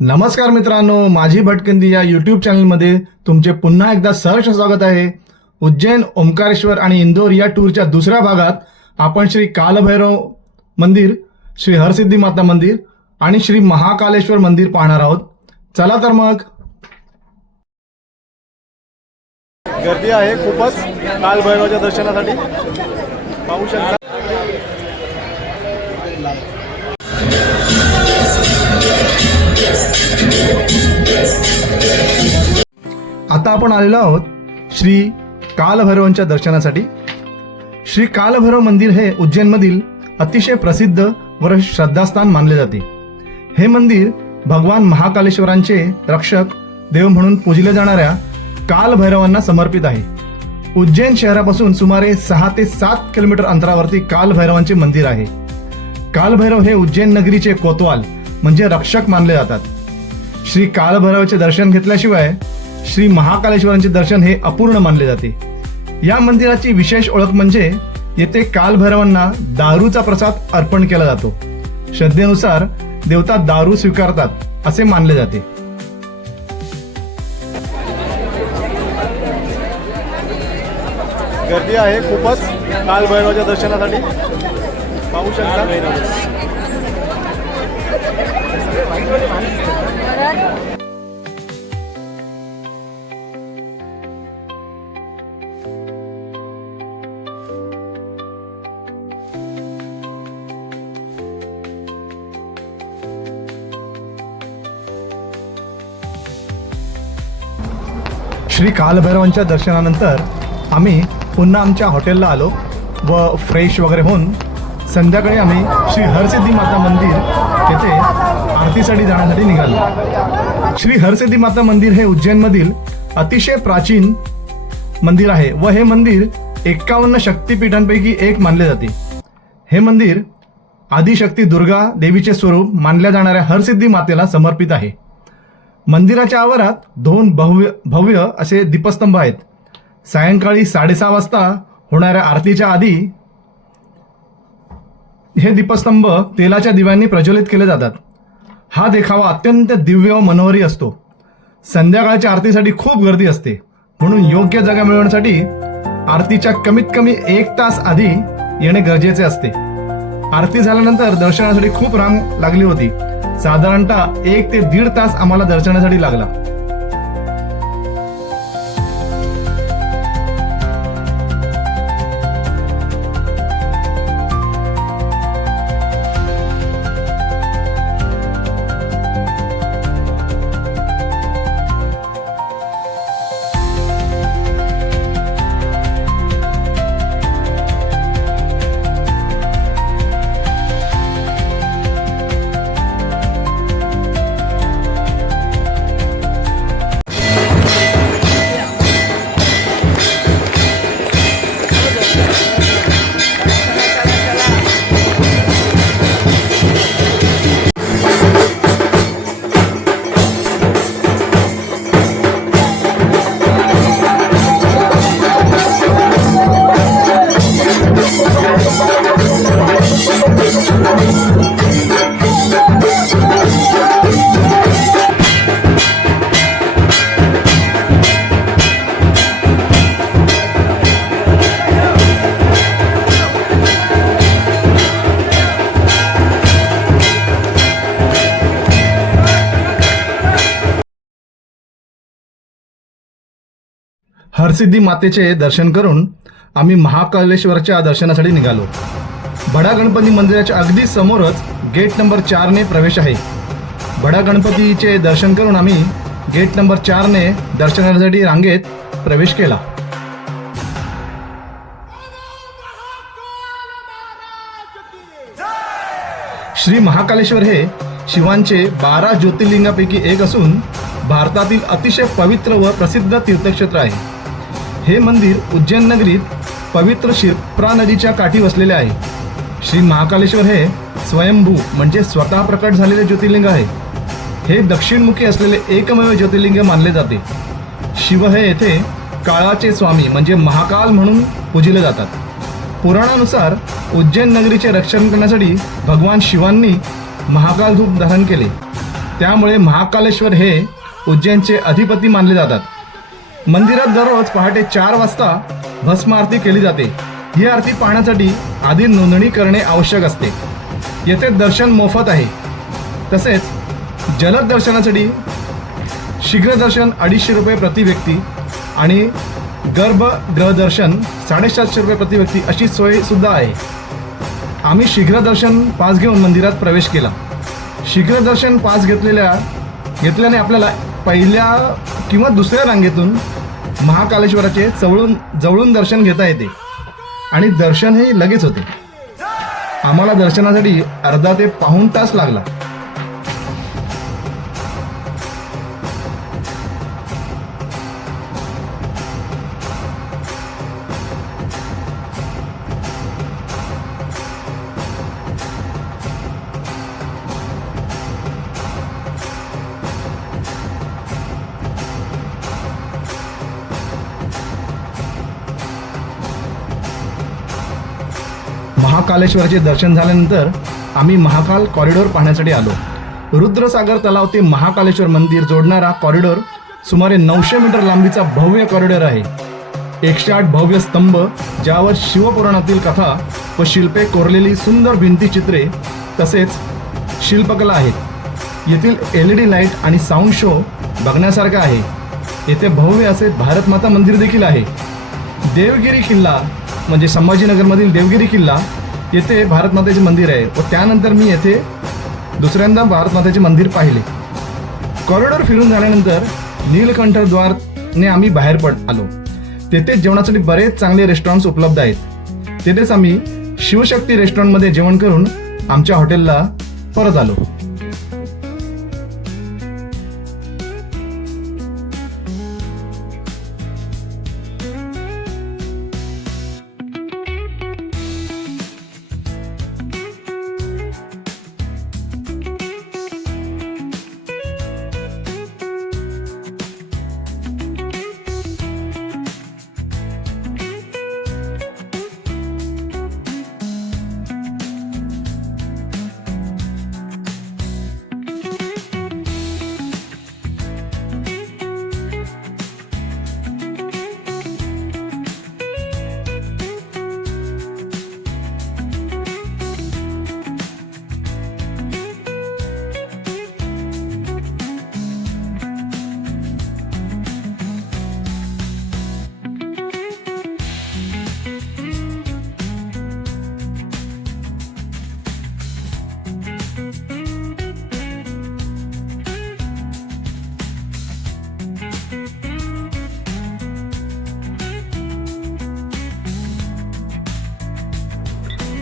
नमस्कार मित्रांनो, माझी भटकंती या यूट्यूब चॅनलमध्ये तुमचे पुन्हा एकदा सहर्ष स्वागत आहे। उज्जैन, ओंकारेश्वर आणि इंदोर या टूरच्या दुसऱ्या भागात आपण श्री कालभैरव मंदिर, श्री हरसिद्धी माता मंदिर आणि श्री महाकालेश्वर मंदिर पाहणार आहोत। चला तर मग। गर्दी आहे खूपच कालभैरवाच्या दर्शनासाठी, पाहू शकता। आता आपण आलेलो आहोत श्री कालभैरवांच्या दर्शनासाठी। श्री कालभैरव मंदिर हे उज्जैनमधील अतिशय प्रसिद्ध व श्रद्धास्थान मानले जाते। हे मंदिर भगवान महाकालेश्वरांचे रक्षक देव म्हणून पूजले जाणाऱ्या कालभैरवांना समर्पित आहे। उज्जैन शहरापासून सुमारे 6 ते 7 किलोमीटर अंतरावरती कालभैरवांचे मंदिर आहे। कालभैरव हे उज्जैन नगरीचे कोतवाल म्हणजे रक्षक मानले जातात। श्री कालभैरवाचे दर्शन घेतल्याशिवाय श्री महाकालेश्वरांचे दर्शन हे अपूर्ण मानले जाते। या मंदिराची विशेष ओळख म्हणजे येथे कालभैरवांना दारूचा प्रसाद अर्पण केला जातो। श्रद्धेनुसार देवता दारू स्वीकारतात असे मानले जाते। गर्दी आहे खूपच कालभैरवाच्या दर्शनासाठी, पाहू शकता। श्री कालभैरवांच्या दर्शनानंतर आम्ही पुन्हा आमच्या हॉटेलला आलो व फ्रेश वगैरे होऊन संध्याकाळी आम्ही श्री हरसिद्धी माता मंदिर येथे आरतीसाठी जाण्यासाठी निघालो। श्री हरसिद्धी माता मंदिर हे उज्जैनमधील अतिशय प्राचीन मंदिर आहे व हे मंदिर 51 शक्तिपीठांपैकी एक मानले जाते। हे मंदिर आदिशक्ती दुर्गा देवीचे स्वरूप मानल्या जाणाऱ्या हरसिद्धी मातेला समर्पित आहे। मंदिराच्या आवारात 2 भव्य असे दीपस्तंभ आहेत। सायंकाळी 6:30 वाजता होणाऱ्या आरतीच्या आधी हे दीपस्तंभ तेलाच्या दिव्यांनी प्रज्वलित केले जातात। हा देखावा अत्यंत दिव्य व मनोहरी असतो। संध्याकाळच्या आरतीसाठी खूप गर्दी असते, म्हणून योग्य जागा मिळवण्यासाठी आरतीच्या कमीत कमी 1 तास आधी येणे गरजेचे असते। आरती झाल्यानंतर दर्शनासाठी खूप रांग लागली होती। साधारणतः 1 ते 1.5 तास आम्हाला दर्शनासाठी लागला। हरसिद्धी मातेचे दर्शन करून आम्ही महाकालेश्वरच्या दर्शनासाठी निघालो। बडा गणपती मंदिराच्या अगदी समोरच गेट नंबर 4 ने प्रवेश आहे। बडा गणपतीचे दर्शन करून आम्ही गेट नंबर 4 ने दर्शनासाठी रांगेत प्रवेश केला। श्री महाकालेश्वर हे शिवांचे 12 ज्योतिर्लिंगापैकी एक असून भारतातील अतिशय पवित्र व प्रसिद्ध तीर्थक्षेत्र आहे। हे मंदिर उज्जैन नगरीत पवित्र शिप्रा नदीच्या काठी वसलेले आहे। श्री महाकालेश्वर हे स्वयंभू म्हणजे स्वतः प्रकट झालेले ज्योतिर्लिंग आहे। हे दक्षिणमुखी असलेले एकमेव ज्योतिर्लिंग मानले जाते। शिव हे येथे काळाचे स्वामी म्हणजे महाकाल म्हणून पूजले जातात। पुराणानुसार उज्जैन नगरीचे रक्षण करण्यासाठी भगवान शिवांनी महाकाल रूप धारण केले। त्यामुळे महाकालेश्वर हे उज्जैनचे अधिपती मानले जातात। मंदिरात दररोज पहाटे 4 वाजता भस्म आरती केली जाते। ही आरती पाहण्यासाठी आधी नोंदणी करणे आवश्यक असते। येथे दर्शन मोफत आहे। तसेच जलद दर्शनासाठी शीघ्र दर्शन 250 रुपये प्रति व्यक्ती आणि गर्भगृह दर्शन 750 रुपये प्रति व्यक्ती अशी सोय सुद्धा आहे। आम्ही शीघ्र दर्शन पास घेऊन मंदिरात प्रवेश केला। शीघ्र दर्शन पास घेतल्याने आपल्याला पहिल्या किंवा दुसऱ्या रांगेतून महाकालेश्वराचे जवळून दर्शन घेता येते आणि दर्शन हे लगेच होते। आम्हाला दर्शनासाठी अर्धा ते पाऊण तास लागला। महाकालेश्वराचे दर्शन झाल्यानंतर आम्ही महाकाल कॉरिडॉर पाहण्यासाठी आलो। रुद्रसागर तलाव ते महाकालेश्वर मंदिर जोडणारा कॉरिडॉर सुमारे 900 मीटर लांबीचा भव्य कॉरिडॉर आहे। 108 भव्य स्तंभ ज्यावर शिवपुराणातील कथा व शिल्पे कोरलेली सुंदर भिंतीचित्रे तसेच शिल्पकला आहेत। येथील LED लाईट आणि साऊंड शो बघण्यासारखा आहे। येथे भव्य असे भारतमाता मंदिर देखील आहे। देवगिरी किल्ला म्हणजे संभाजीनगरमधील देवगिरी किल्ला येथे भारतमातेचे मंदिर आहे व त्यानंतर मी येथे दुसऱ्यांदा भारतमातेचे मंदिर पाहिले। कॉरिडॉर फिरून झाल्यानंतर नीलकंठ द्वारने आम्ही बाहेर आलो। तेथे जेवणासाठी बरेच चांगले रेस्टॉरंट्स उपलब्ध आहेत। तेथेच आम्ही शिवशक्ती रेस्टॉरंटमध्ये जेवण करून आमच्या हॉटेलला परत आलो।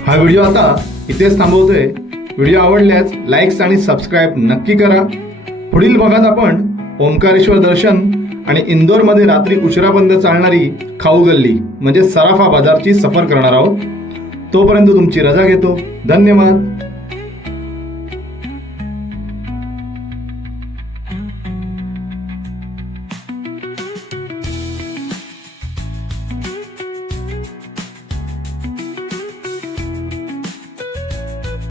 हा व्हिडिओ आता इथेच थांबवतोय। व्हिडिओ आवडल्यास लाईक्स आणि सबस्क्राईब नक्की करा। पुढील भागात आपण ओंकारेश्वर दर्शन आणि इंदोरमध्ये रात्री उशिरापर्यंत चालणारी खाऊ गल्ली म्हणजे सराफा बाजारची सफर करणार आहोत। तोपर्यंत तुमची रजा घेतो। धन्यवाद।